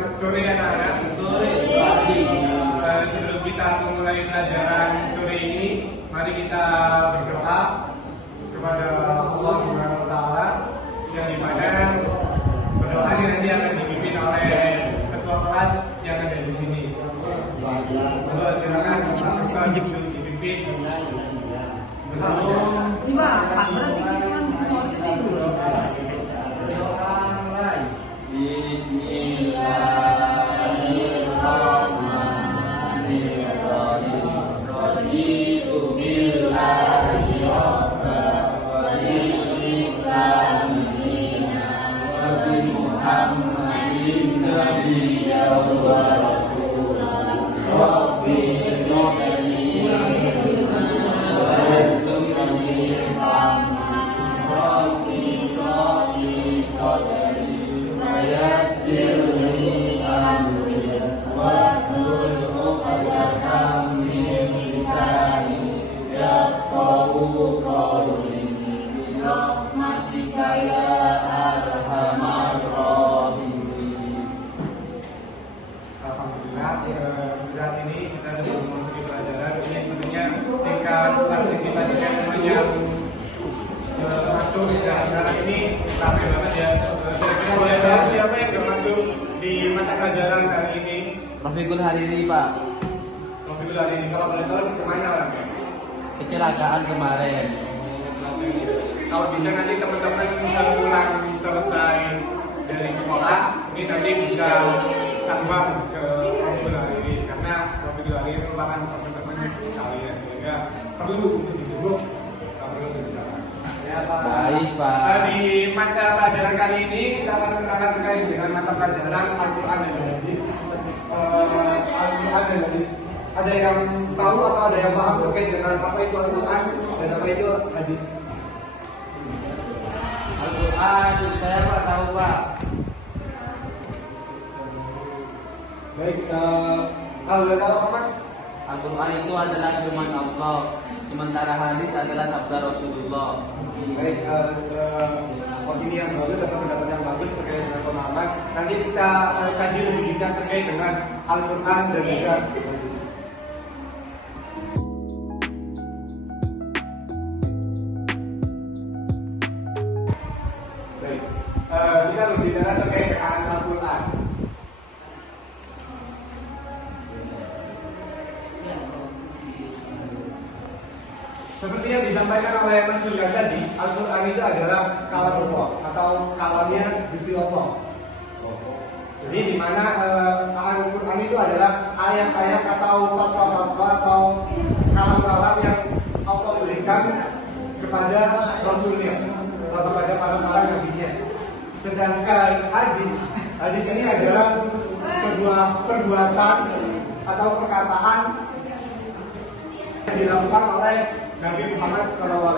Selamat sore anak-anak. Sore pagi. Sebelum kita memulai pelajaran sore ini, mari kita berdoa kepada Allah Subhanahu Wa Taala, yang dimana berdoa ini nanti akan dipimpin oleh ketua kelas yang ada di sini. Berdoa silakan masukkan dipimpin. Saat ini kita sedang memasuki pelajaran. Ini sebenarnya tingkat partisipasinya yang masuk dan sekarang ini ramai banget ya. Kira-kira boleh tahu siapa yang nggak masuk di mata pelajaran kali ini? Rafiqul Hariri, Pak. Rafiqul Hariri, kalau boleh tahu kemana orangnya? Kecelakaan kemarin. Kalau bisa nanti teman-teman pulang selesai dari sekolah, ini nanti bisa sambang ke Rafiqul Hariri, karena Rafiqul Hariri merupakan teman-teman kalian, sehingga perlu untuk dijenguk, perlu untuk bicara. Ya, Pak. Baik, Pak. Di mata pelajaran kali ini kita akan kenalan terkait dengan mata pelajaran Al-Quran dan Hadis. Al-Quran dan Hadis. Ada yang tahu atau ada yang paham terkait dengan apa itu Al-Quran dan apa itu Hadis? Al-Quran, saya Pak tahu, Pak. Baik, kalau boleh tahu apa, Mas? Al-Quran itu adalah firman Allah, sementara hadis adalah sabda Rasulullah. Baik, opini yang bagus atau pendapat yang bagus terkait dengan pemahaman. Nanti kita kaji lebih detail terkait dengan Al-Quran dan juga hadis. Baik, kita berbicara terkait dengan Al-Quran. Seperti yang disampaikan oleh Mas Julka tadi, Al-Quran itu adalah kalamullah atau kalamnya Gusti Allah. Jadi di mana Al-Quran itu adalah ayat-ayat atau fatwa-fatwa atau kalam-kalam yang Allah berikan kepada Rasulnya atau kepada para nabinya. Sedangkan hadis ini adalah sebuah perbuatan atau perkataan yang dilakukan oleh Nabi Muhammad SAW.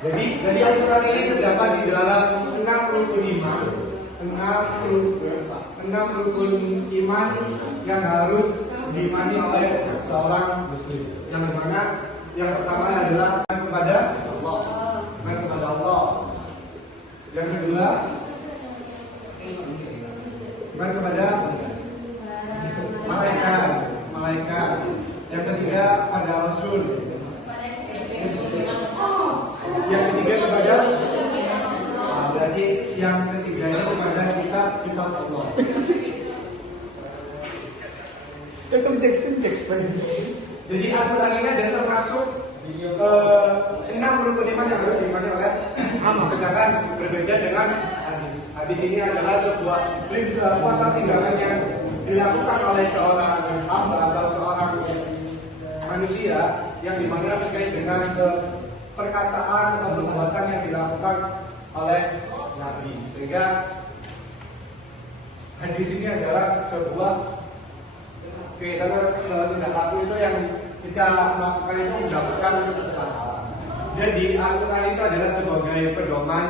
Jadi dari Al-Quran ini terdapat di dalam 6 rukun iman yang harus diimani oleh seorang muslim. Yang mana yang pertama adalah iman kepada Allah. Yang kedua, iman kepada malaikat. Yang ketiga pada Rasul. Yang ketiga kepada berarti yang ketiga ini kepada kitab Allah. Jadi Al-Quran ini adalah termasuk 6 rukun iman yang harus diimani oleh Islam. Sedangkan berbeda dengan hadis. Hadis ini adalah sebuah perbuatan tindakan yang dilakukan oleh seorang hamba atau seorang manusia yang dimana terkait dengan perkataan atau perbuatan yang dilakukan oleh Nabi. Sehingga hadis ini adalah sebuah tindak laku itu yang kita melakukan itu mendapatkan pahala. Jadi Al-Quran itu adalah sebagai pedoman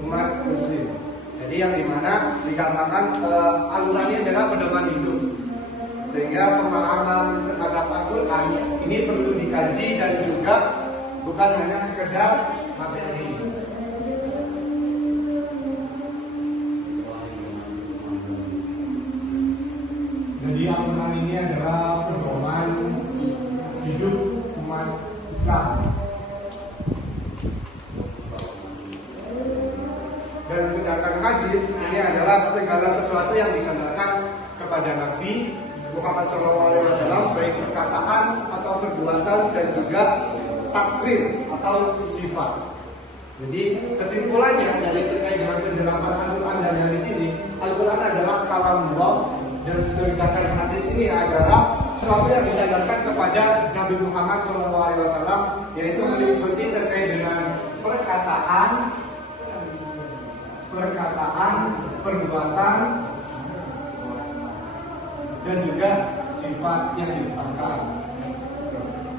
umat muslim. Jadi yang dimana dikatakan Al-Quran ini adalah pedoman hidup. Sehingga pemahaman terhadap Al-Quran ini perlu dikaji dan juga bukan hanya sekedar materi. Al-Quran ini adalah pedoman hidup umat Islam. Dan sedangkan hadis ini adalah segala sesuatu yang disandarkan kepada Nabi Muhammad SAW, baik perkataan atau perbuatan dan juga takrir atau sifat. Jadi kesimpulannya dari terkait dengan penjelasan Al-Quran dan hadis ini, Al-Quran adalah kalamullah dan sedangkan hadis ini adalah sesuatu yang disandarkan kepada Nabi Muhammad SAW, yaitu meliputi terkait dengan perkataan, perbuatan, dan juga sifat yang ditetapkan.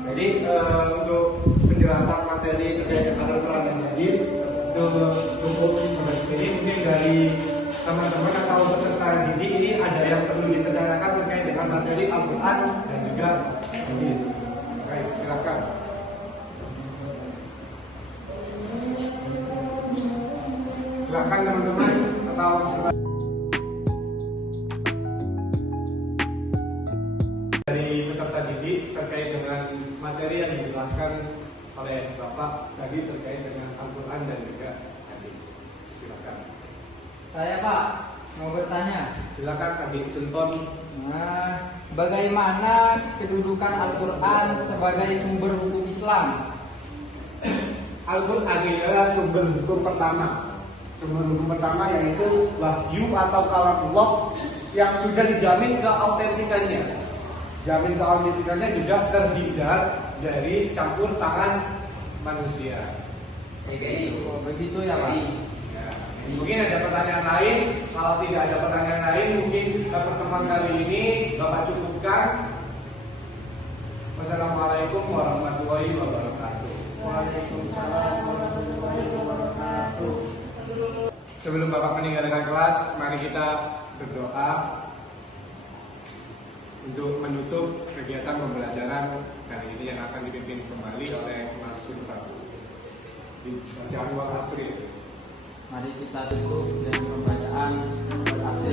Jadi untuk penjelasan materi terkait dengan Al-Quran dan hadis itu cukup seperti ini. Mungkin dari teman-teman atau peserta didik ini ada yang perlu ditanyakan terkait dengan materi Al-Quran dan juga hadis. Baik, silakan. Silakan teman-teman atau peserta. Dari peserta didik terkait dengan materi yang dijelaskan oleh Bapak tadi terkait dengan Al-Quran dan juga hadis. Silakan. Saya Pak mau bertanya. Silakan Adik Sultan. Nah, bagaimana kedudukan Al-Quran sebagai sumber hukum Islam? Al-Quran adalah sumber hukum pertama. Sumber hukum pertama yaitu wahyu atau kalamullah yang sudah dijamin keautentikannya. Jamin keautentikannya juga terhindar dari campur tangan manusia. Oh, begitu ya Pak. Ya. Mungkin ada pertanyaan lain. Kalau tidak ada pertanyaan lain, mungkin pertemuan kali ini Bapak cukupkan. Wassalamualaikum warahmatullahi wabarakatuh. Waalaikumsalam warahmatullahi wabarakatuh. Sebelum Bapak meninggalkan kelas, mari kita berdoa untuk menutup kegiatan pembelajaran kali ini yang akan dipimpin kembali oleh Mas Sultan di bacaan wal asri. Mari kita tutup dengan pembacaan al-asr.